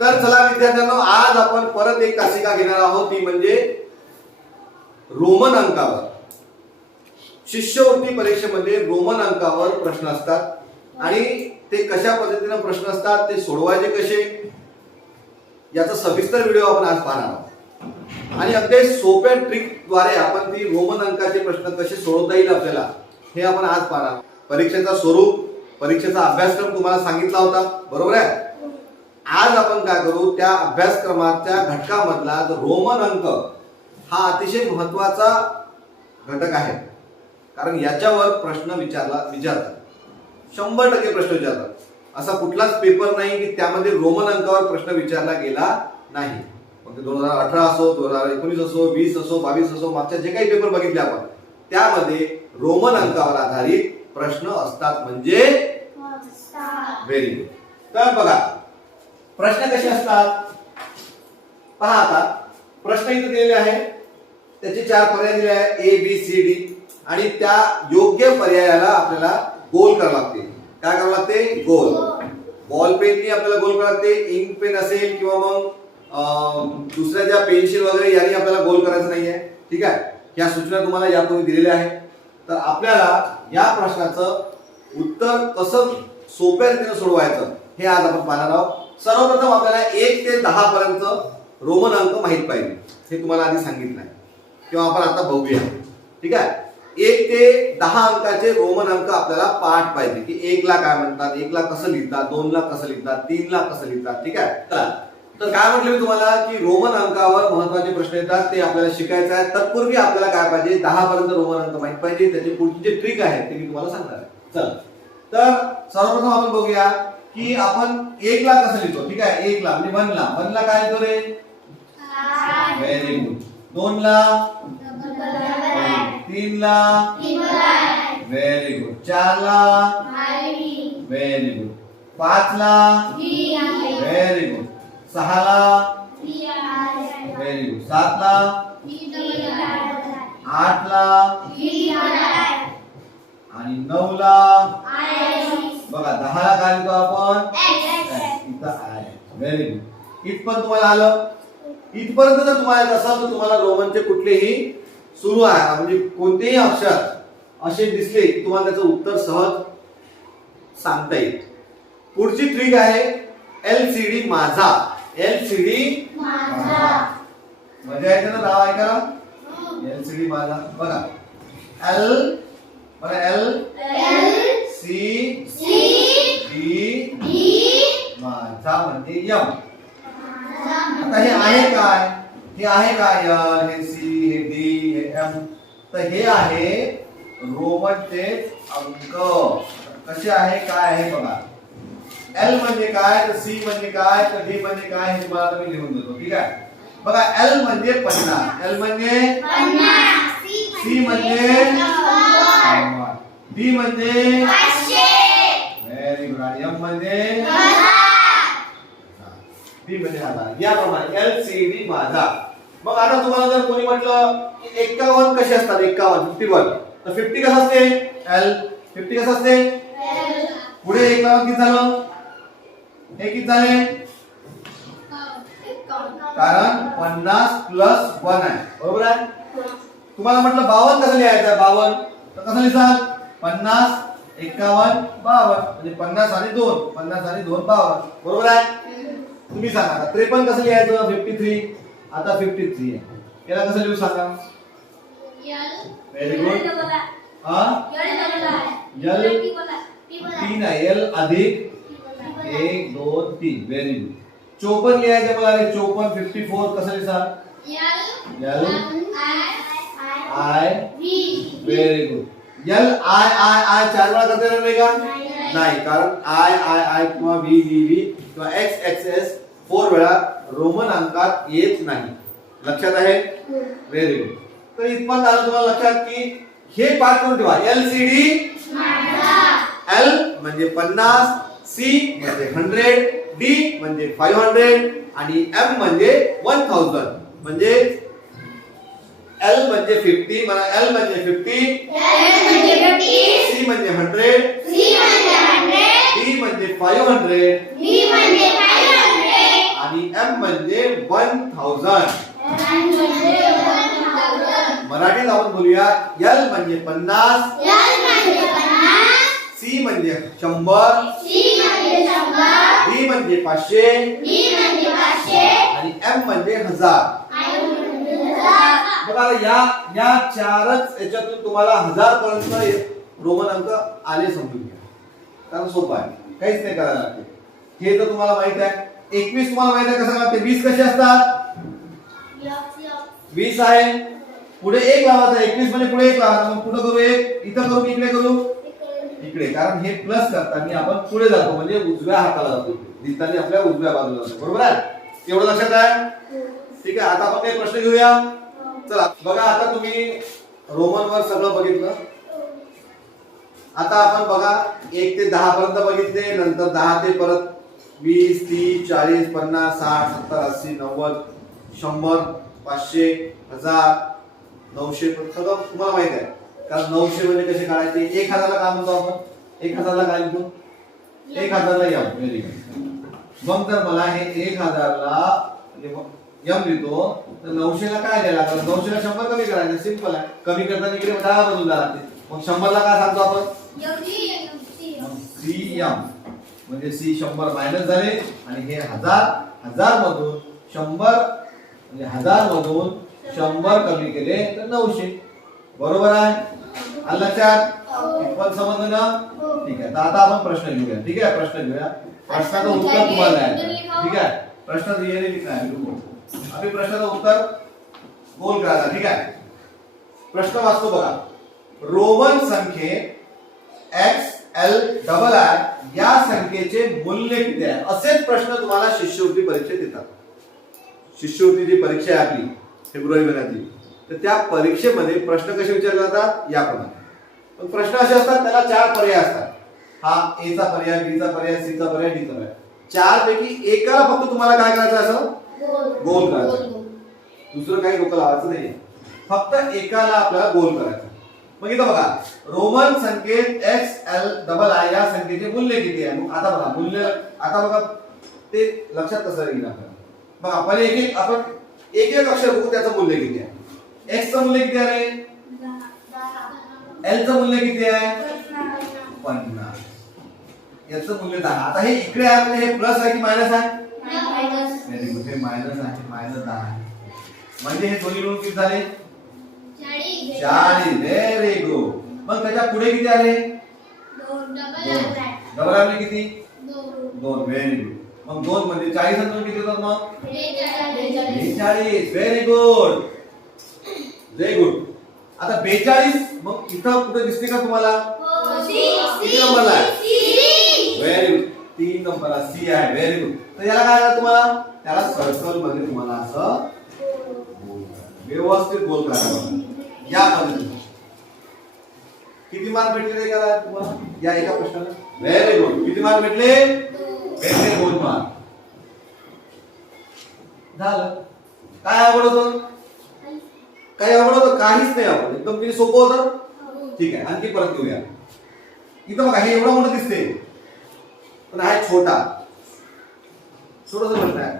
तर चला विद्यार्थ्यांनो आज आपण परत एक तासिका घेणार आहोत. ती म्हणजे रोमन अंकावर. शिष्यवृत्ती परीक्षेमध्ये रोमन अंकावर प्रश्न असतात. आणि ते कशा पद्धतीने प्रश्न असतात ते सोडवायचे कसे याचा सविस्तर व्हिडिओ आपण आज पाहणार आहोत. आणि अगदी सोप्या ट्रिकद्वारे आपण ती रोमन अंकाचे प्रश्न कसे सोडवता येईल आपल्याला हे आपण आज पाहणार परीक्षेचा स्वरूप परीक्षेचा अभ्यासक्रम तुम्हाला सांगितला होता. बरोबर आहे? आज आपण काय करू त्या अभ्यासक्रमाच्या घटकामधला जो रोमन अंक हा अतिशय महत्त्वाचा घटक आहे. कारण याच्यावर प्रश्न विचारला विचारतात. शंभर टक्के प्रश्न विचारतात. असा कुठलाच पेपर नाही की त्यामध्ये रोमन अंकावर प्रश्न विचारला गेला नाही. मग दोन हजार अठरा असो दोन हजार एकोणीस असो वीस असो बावीस असो मागच्या जे काही पेपर बघितले आपण त्यामध्ये रोमन अंकावर आधारित प्रश्न असतात म्हणजे व्हेरी गुड तर बघा प्रश्न कसे असतात? पहा आता. प्रश्न इथे दिलेले आहे. त्याचे चार पर्याय दिले आहे. ए बी सी डी आणि त्या योग्य पर्यायाला आपल्याला गोल करावं लागते. काय करावं लागते? गोल बॉल पेननी आपल्याला गोल करावं लागते. इंक पेन असेल किंवा मग दुसऱ्या ज्या पेन्सिल वगैरे यांनी आपल्याला गोल करायचं नाहीये. ठीक आहे? ह्या सूचना तुम्हाला यापूर्वी दिलेल्या आहेत. तर आपल्याला या प्रश्नाचं उत्तर कसं सोप्या रीतीनं सोडवायचं हे आज आपण पाहणार आहोत. सर्वप्रथम आपल्याला एक ते दहा पर्यंत रोमन अंक माहीत पाहिजे. हे तुम्हाला आधी सांगितलं आहे. किंवा आपण आता बघूया. ठीक आहे? एक ते दहा अंकाचे रोमन अंक आपल्याला पाठ पाहिजे. की एक ला काय म्हणतात? एक ला कसं लिहितात? दोन ला कसं लिहितात? तीन ला कसं लिहितात? ठीक आहे? चला. तर काय म्हटलं मी तुम्हाला? की रोमन अंकावर महत्त्वाचे प्रश्न येतात. ते आपल्याला शिकायचं आहे. तत्पूर्वी आपल्याला काय पाहिजे? दहा पर्यंत रोमन अंक माहीत पाहिजे. त्याची पुढची जे ट्रिक आहे ते मी तुम्हाला सांगणार आहे. चल. तर सर्वप्रथम आपण बघूया. की आपण एक ला कसं लिहितो. ठीक आहे? एक ला म्हणजे वन ला वन ला काय लिहितो रे? व्हेरी गुड दोन ला तीन ला व्हेरी गुड चार ला व्हेरी गुड पाच ला व्हेरी गुड सहा ला व्हेरी गुड सात ला आठ ला आणि नऊ ला बघा दहा ला काय लिहितो आपण इथं आहे. व्हेरी गुड इथपर्यंत तुम्हाला आलं? इथपर्यंत जर तुम्हाला येत असेल तर तुम्हाला रोमनचे कुठलेही सुरू आहे. म्हणजे कोणतेही अक्षर असे दिसले की तुम्हाला त्याचं उत्तर सहज सांगता येईल. पुढची ट्रिक आहे एल सी डी माझा. एल सी डी मजा येते ना नाव ऐकायला? एल सी डी माझा. बघा. एल बघा एल सी माझा म्हणजे यम आता हे आहे काय? हे आहे काय? एल हे सी हे डी हे एम. तर हे आहे रोमनचे अंक. कसे आहे? काय आहे बघा. एल म्हणजे काय? तर सी म्हणजे काय? तर डी म्हणजे काय? हे तुम्हाला आता लिहून देतो ठीक आहे? बघा एल म्हणजे पन्नास. एल म्हणजे? सी म्हणजे? डी म्हणजे? व्हेरी गुड आणि एम म्हणजे? बी मध्ये आला. याप्रमाणे एल सी डी माझा मग आता तुम्हाला जर कोणी म्हटलं की एक्कावन्न कसे असतात? एक्कावन्न फिफ्टी वन तर फिफ्टी कसं असते? एल फिफ्टी कसं असते? पुढे एक्कावन्न किती झालं? हे किती झाले? कारण पन्नास प्लस वन आहे. बरोबर आहे? तुम्हाला म्हटलं बावन्न कसं लिहायचं? आहे बावन्न. तर कसं लिहिसाल पन्नास एकावन्न बावन्न. म्हणजे पन्नास आणि दोन. पन्नास आणि दोन बावन्न. बरोबर आहे? तुम्ही सांगा आता. त्रेपन्न कसं लिहायचं? फिफ्टी थ्री आता फिफ्टी थ्री आहे. याला कसं लिहू सांगा? व्हेरी गुड हा? यल तीन आहे. एल अधिक एक दोन तीन. व्हेरी गुड चोपन्न लिहायचं मला रे. चोपन्न फिफ्टी फोर कसं लिहा L I very good L I I I चार वेळा करता येणार नाही का? नाही. कारण आय आय आय किंवा व्ही व्ही व्ही किंवा एक्स एक्स एस फोर वेळा रोमन अंकात येत नाही. लक्षात आहे? व्हेरी गुड तर इथपर्यंत आलं तुम्हाला लक्षात की हे पाठ करून ठेवा. एल सी डी एल म्हणजे पन्नास सी म्हणजे हंड्रेड डी म्हणजे फाईव्ह हंड्रेड आणि एम म्हणजे वन थाउजंड म्हणजे एल म्हणजे फिफ्टी मला एल म्हणजे फिफ्टी सी म्हणजे हंड्रेड डी म्हणजे फाईव्ह हंड्रेड आणि एम म्हणजे वन थाउजंड मराठी लावून बोलूया. यल म्हणजे पन्नास. सी म्हणजे शंभर. बी म्हणजे पाचशे. आणि एम म्हणजे हजार. बघा या या चारच याच्यातून तुम्हाला हजार पर्यंत रोमन अंक आले समजून घ्या. कारण सोपं आहे. काहीच नाही करायला लागते हे तर तुम्हाला माहीत आहे. एकवीस तुम्हाला माहीत आहे कसं लागते? वीस कसे असतात? वीस आहे. पुढे एक लावायचा एकवीस म्हणजे पुढे एक लावायचा. मग कुठं करू एक? इथं करू की इकडे करू? इकडे. कारण हे प्लस करताना आपण पुढे जातो. म्हणजे उजव्या हाताला जातो. दिसताना आपल्या उजव्या बाजूला जातो. बरोबर आहे? एवढं लक्षात आहे? ठीक आहे. आता आपण काही प्रश्न घेऊया. चला. बघा आता तुम्ही रोमन वर सगळं बघितलं. आता आपण बघा एक ते दहा पर्यंत बघितले नंतर दहा ते परत वीस तीस चाळीस पन्नास साठ सत्तर अस्सी नव्वद शंभर पाचशे हजार नऊशे सगळं तुम्हाला माहीत आहे. कारण नऊशे म्हणजे कसे काढायचे? एक हजारला काय म्हणतो आपण? एक हजारला काय लिहितो एक हजारला यम व्हेरी गुड मग जर मला हे एक हजारला यम लिहितो तर नऊशेला काय द्यायला लागलं? नऊशेला शंभर कमी करायचं सिंपल आहे. कमी करताना इकडे दहा बदलून लागते मग शंभरला काय सांगतो आपण? सी एम म्हणजे सी शंभर मायनस झाले आणि हे हजार हजार मधून शंभर म्हणजे हजार मधून शंभर कमी केले तर नऊशे. बरोबर आहे? आलं लक्षात? पण समजलं ना? ठीक आहे. तर आता आपण प्रश्न घेऊया. ठीक आहे? प्रश्न घेऊया. प्रश्नाचं उत्तर तुम्हाला आहे. ठीक आहे? प्रश्न लिहिले लिखना है अभी प्रश्नाचं उत्तर गोल करायचा ठीक आहे? प्रश्न वाचतो बघा. रोमन संख्ये एक्स एल डबल आय या संख्येचे मूल्य किती आहे? असेच प्रश्न तुम्हाला शिष्यवृत्ती परीक्षेत येतात. शिष्यवृत्ती जी परीक्षा आहे आपली फेब्रुवारी महिन्यातली. तर त्या परीक्षेमध्ये प्रश्न कसे विचारले जातात? याप्रमाणे. पण प्रश्न असे असतात त्याला चार पर्याय असतात. हा ए चा पर्याय बी चा पर्याय सी चा पर्याय डी चा पर्याय. चार पैकी एकाला फक्त तुम्हाला काय करायचं असं? गोल. करायचं दुसरं काही डोकं लावायचं नाही फक्त एकाला आपल्याला गोल करायचं मग इथं बघा. रोमन संख्येत एक्स एल डबल आय या संख्येचे मूल्य किती आहे? मग आता बघा मूल्य आता बघा ते लक्षात कसं येईल आपल्याला? बघा आपण एक एक आपण एक एक अक्षर बघू त्याचं मूल्य किती आहे? एक्स चं मूल्य किती आहे? एल चं मूल्य किती आहे? पन्नास. याचं मूल्य दहा. आता हे इकडे आहे म्हणजे हे प्लस आहे की मायनस आहे? व्हेरी गुड हे मायनस आहे मायनस दहा आहे. म्हणजे हे दोन्ही मिळून किती झाले? चाळीस व्हेरी गुड मग त्याच्या पुढे किती आले? डबल आले. किती? दोन. व्हेरी गुड मग दोन म्हणजे चाळीस आणि किती होतात मग? बेचाळीस. व्हेरी गुड व्हेरी गुड आता बेचाळीस मग इथं कुठे दिसते का तुम्हाला? किती नंबरला आहे? व्हेरी गुड तीन नंबरला सी आहे. व्हेरी गुड तर याला काय तुम्हाला? त्याला सर्कलमध्ये तुम्हाला असं करायचं. व्यवस्थित गोल करायचं या पद्धतीने किती मार्क भेटले एकाला तुम्हाला या एका प्रश्नाला? व्हेरी गुड किती मार्क भेटले? भेटले दोन मार्क झालं. काय आवड होतं? काही आवड होतं? काहीच नाही आवड. एकदम किती सोपं होतं? ठीक आहे. आणखी परत घेऊया इथं बघा हे एवढं मोठं दिसते पण हा आहे छोटा. छोटासा प्रश्न आहे.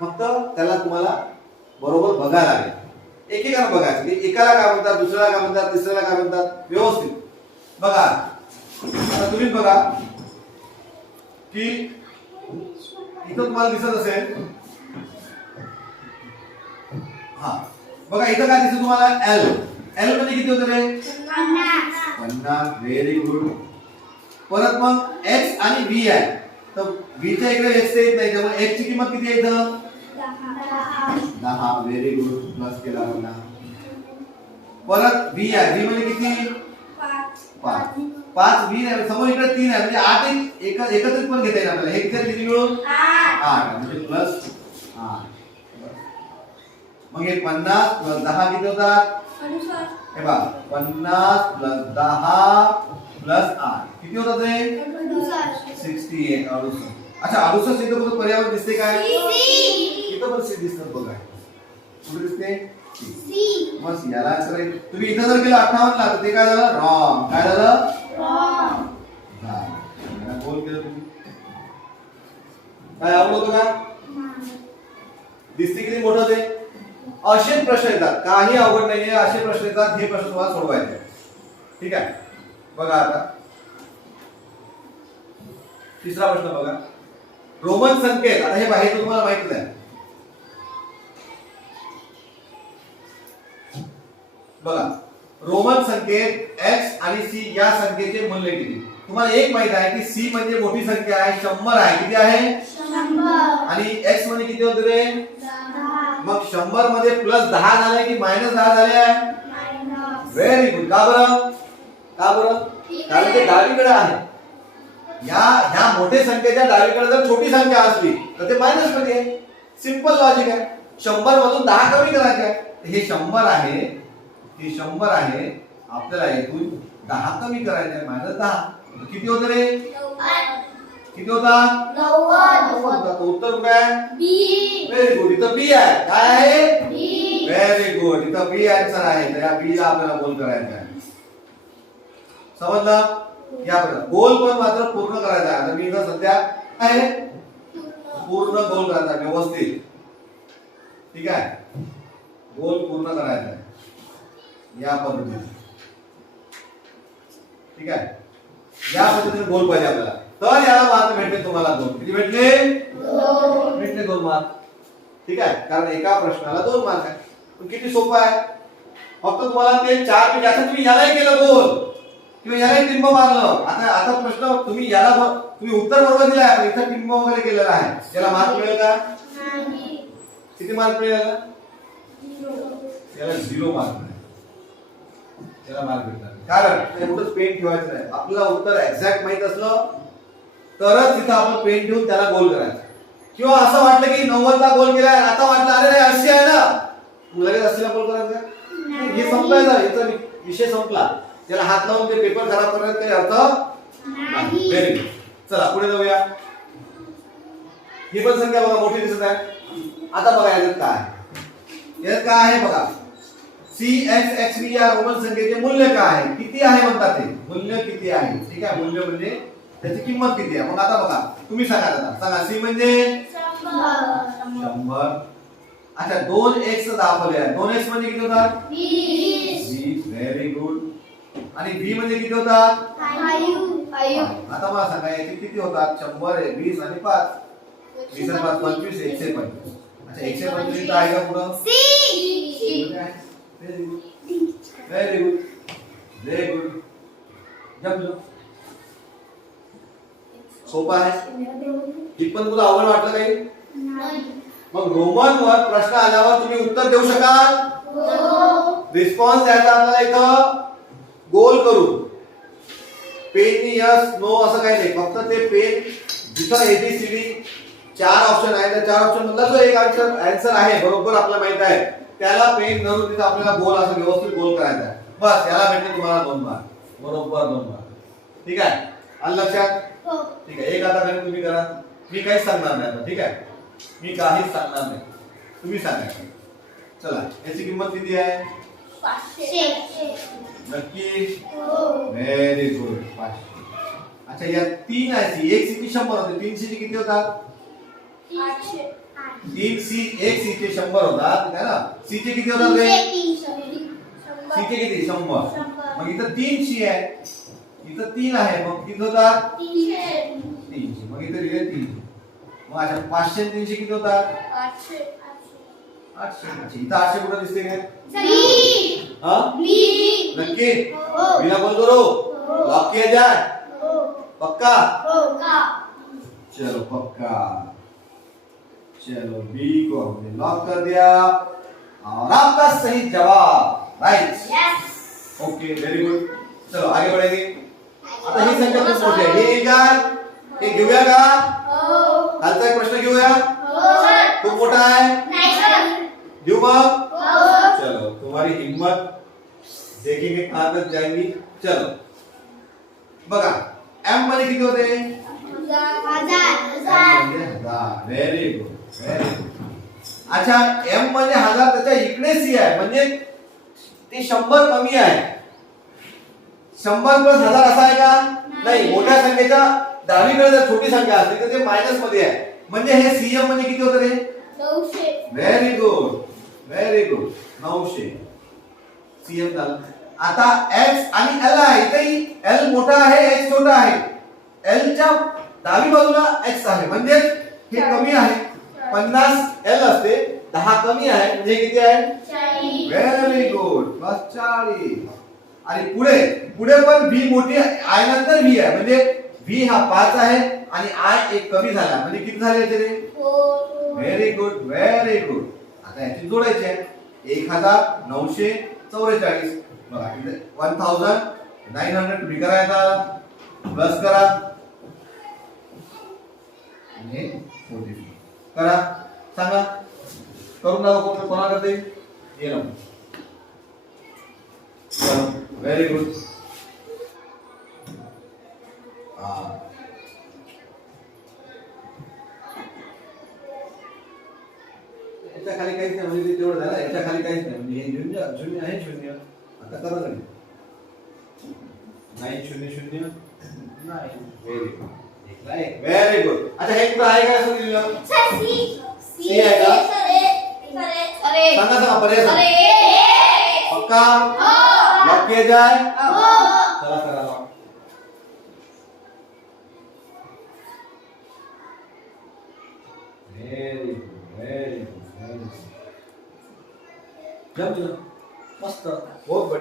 फक्त त्याला तुम्हाला बरोबर बघायला लागेल. एकेकानं बघायचं. की एकाला काय म्हणतात दुसऱ्याला काय म्हणतात तिसऱ्याला काय म्हणतात? व्यवस्थित. बघा. आता तुम्ही बघा की इथं तुम्हाला दिसत असेल. हा. बघा इथं काय दिसत तुम्हाला? एल एल म्हणजे किती होतं रे? पन्नास. व्हेरी गुड परत मग एक्स आणि व्ही आहे. तर व्हीच्या इकडे एक्स येत नाही. त्यामुळे एक्स ची किंमत किती आहे इथं? दहा व्हेरी गुड प्लस केला दहा परत व्ही आहे. व्ही म्हणजे किती? पाच. पाच व्ही आहे समोर इकडे तीन आहे. म्हणजे आठ एक एक- एकत्रित पण घेता येईल आपल्याला. किती मिळून? आठ. म्हणजे प्लस आठ. मग हे पन्नास प्लस दहा किती होतात हे बघा. पन्नास प्लस दहा प्लस आठ. किती होतात ते? सिक्स्टी एट अडुसष्ट. अच्छा अडुसष्ट इथं पर्यावरण दिसते काय? पण सी दिसतात बघा. कुठे दिसते? याला answer आहे. तुम्ही इथं जर केलं अठ्ठावन्न ला तर ते काय झालं? रॉंग काय झालं? गोल केलं तुम्ही. काय आवड होतं का? दिसते किती मोठं ते असेच प्रश्न येतात. काही अवघड नाहीये. असे प्रश्न येतात. हे प्रश्न तुम्हाला सोडवायचे ठीक आहे? बघा आता. तिसरा प्रश्न बघा. रोमन संकेत. आता हे बाहेर तुम्हाला माहितीच आहे बघा रोमन संकेत एक्स आणि सी या संख्येचे मूल्य किती? तुम्हाला एक माहीत आहे की सी म्हणजे मोठी संख्या आहे शंभर आहे. किती आहे? आणि एक्स म्हणजे किती होते रे? मग शंभरमध्ये प्लस दहा झाले की मायनस दहा झाले? आहे व्हेरी गुड का बरं? का बरं? कारण ते डावीकडे आहे. या ह्या मोठ्या संख्येच्या डावीकडे जर छोटी संख्या असली तर ते मायनसमध्ये आहे? सिंपल लॉजिक आहे. शंभर मधून दहा कमी करायचे हे शंभर आहे. हे शंभर आहे. आपल्याला इथून दहा कमी करायचे आहे मायनस दहा किती होतं रे? किती होता? नव्वद. उत्तर काय व्हेरी गुड इथं बी आहे. काय आहे? व्हेरी गुड इथं बी आन्सर आहे. तर या बी ला आपल्याला गोल करायचा आहे समजलं? या गोल पण मात्र पूर्ण करायचा आहे. आता मी इथं सध्या आहे. पूर्ण गोल करायचा व्यवस्थित. ठीक आहे? गोल पूर्ण करायचा आहे. या पद्धतीने ठीक आहे या पद्धतीने गोल पाहिजे आपल्याला तर याला मार्क भेटले तुम्हाला दोन किती भेटले भेटले दोन मार्क ठीक आहे कारण एका प्रश्नाला दोन मार्क आहे पण किती सोपं आहे फक्त तुम्हाला ते चार पैकी असं तुम्ही यालाही केलं गोल? किंवा यालाही टिंब मारलं आता आता प्रश्न तुम्ही याला तुम्ही उत्तर बरोबर दिलं आहे इथं टिंब वगैरे केलेला आहे याला मार्क मिळेल का किती मार्क मिळेल याला? याला झिरो मार्क। मिळेल याला मार्क भेटणार नाही. कारण ते कुठंच पेन ठेवायचं नाही. आपल्याला उत्तर एक्झॅक्ट माहीत असलं तरच तिथं आपण पेन ठेवून त्याला गोल करायचं. किंवा असं वाटलं की नव्वदला गोल केलाय आता वाटलं अरे नाही अस्सी आहे ना. लगेच अस्सीला गोल करायचं हे संपलाय ना याचा वि- विषय संपला. त्याला हात लावून ते पेपर खराब करण्यात काही अर्थ नाही. व्हेरी गुड चला पुढे जाऊया. ही पण संख्या बघा मोठी दिसत आहे. आता बघा याच्यात काय आहे. याच्यात काय आहे बघा. सी एक्स एक्स बी या रोमन संख्येचे मूल्य काय? आहे किती आहे म्हणतात ते? मूल्य किती आहे? ठीक आहे मूल्य म्हणजे त्याची किंमत किती आहे? मग आता बघा तुम्ही सांगा आता. सांगा सी म्हणजे? शंभर. अच्छा दोन एक्स दाखवले आहे. दोन एक्स म्हणजे किती होतात? वीस. व्हेरी गुड आणि बी म्हणजे किती होतात? आता मला सांगा याचे किती होतात? शंभर आहे वीस आणि पाच. वीस आणि पाच पंचवीस एकशे पंचवीस. अच्छा एकशे पंचवीस आहे का पुढं? Very good very good very good जमलो सोपा आहे इथपण तुला आवड वाटलं काही? मग रोमन वर प्रश्न आल्यावर तुम्ही उत्तर देऊ शकाल? रिस्पॉन्स द्यायचा आपल्याला इथं. गोल करून. पेन यस नो असं काही नाही. फक्त ते पेन जिथं एबीसीडी चार ऑप्शन आहे. त्या चार ऑप्शन मधला जो एक आन्सर आन्सर आहे बरोबर आपल्याला माहीत आहे. त्याला पेन धरून तिथं आपल्याला गोल असं व्यवस्थित गोल करायचा आहे. बस याला भेटले तुम्हाला दोन मार्क बरोबर दोन मार्क ठीक आहे? आलं लक्षात? ठीक आहे एक आता तुम्ही करा. मी काहीच सांगणार नाही आता ठीक आहे? मी काहीच सांगणार नाही. तुम्ही सांगा. चला याची किंमत किती आहे? नक्की? व्हेरी गुड पाचशे. अच्छा या तीन आहे एक सी ची शंभर होते. तीन सी चे किती होतात? तीन सी एक सी चे शंभर होतात है ना? सी चे किती होतात रे? सी चे किती? शंभर. मग इथं तीन सी आहे. इथं तीन आहे. मग किती होतात? तीनशे. मग इथं लिहिले तीन मग अच्छा पाचशे तीनशे किती होतात? आठशे. अच्छा इथं आठशे कुठं दिसते काय हा? नक्की? बिना बोल करो? लॉक किया जाए? पक्का? चलो पक्का. चलो बी को हमने लॉक कर दिया। और आपका सही जवाब राइट ओके वेरी गुड चलो आगे बढ़ेंगे। आता ही संख्या खूप मोठी आहे हे का हे घेऊया का खालचा एक प्रश्न घेऊया खूप मोठा आहे घेऊ मग चलो तुम्हारी हिम्मत। देखेंगे कहाँ तक जाएँगी। चलो बघा एम मध्ये किती होते व्हेरी गुड व्हेरी गुड अच्छा एममध्ये हजार त्याच्या इकडे सी आहे. म्हणजे ते शंभर कमी आहे. शंभर प्लस हजार असा आहे का? नाही मोठ्या संख्येच्या डावीकडे जर छोटी संख्या असली तर ते मायनसमध्ये आहे. म्हणजे हे सीएम म्हणजे किती होतं रे? व्हेरी गुड व्हेरी गुड नऊशे. सीएम झालं. आता एक्स आणि एल आहे इथेही एल मोठा आहे एक्स छोटा आहे. L च्या डावी बाजूला एक्स आहे. म्हणजे हे कमी आहे. पन्नास एल असते. दहा कमी आहे. म्हणजे किती आहे? व्हेरी गुड बस चाळीस. आणि पुढे पुढे पण व्ही मोठी आय नंतर व्ही आहे. म्हणजे व्ही हा पाच आहे आणि आय एक कमी झाला. म्हणजे किती झाले याचे रे four. Very good very good आता याची जोडायची आहे एक हजार नऊशे चौवेचाळीस. बघा वन थाउजंड नाईन हंड्रेड तुम्ही करायचा प्लस करा. आणि हे 43. करा. सांगा. करून दाखवा कोण कोणा करते ये व्हेरी गुड हा. याच्या खाली काहीच नाही म्हणजे तेवढं झालं. याच्या खाली काहीच नाही. म्हणजे हे शून्य शून्य आहे शून्य. आता करा नाही शून्य शून्य. नाही. व्हेरी गुड व्हेरी गुड अच्छा हे कुठं आहे काय सांगितलं सर सी सी आहे का? अरे अरे सांगा सांगा पर्याय सांगा. पक्का? हो. लॉक किया जाए हो. चला करा lock very good very good very good जम जम मस्त. बहुत बढ़िया.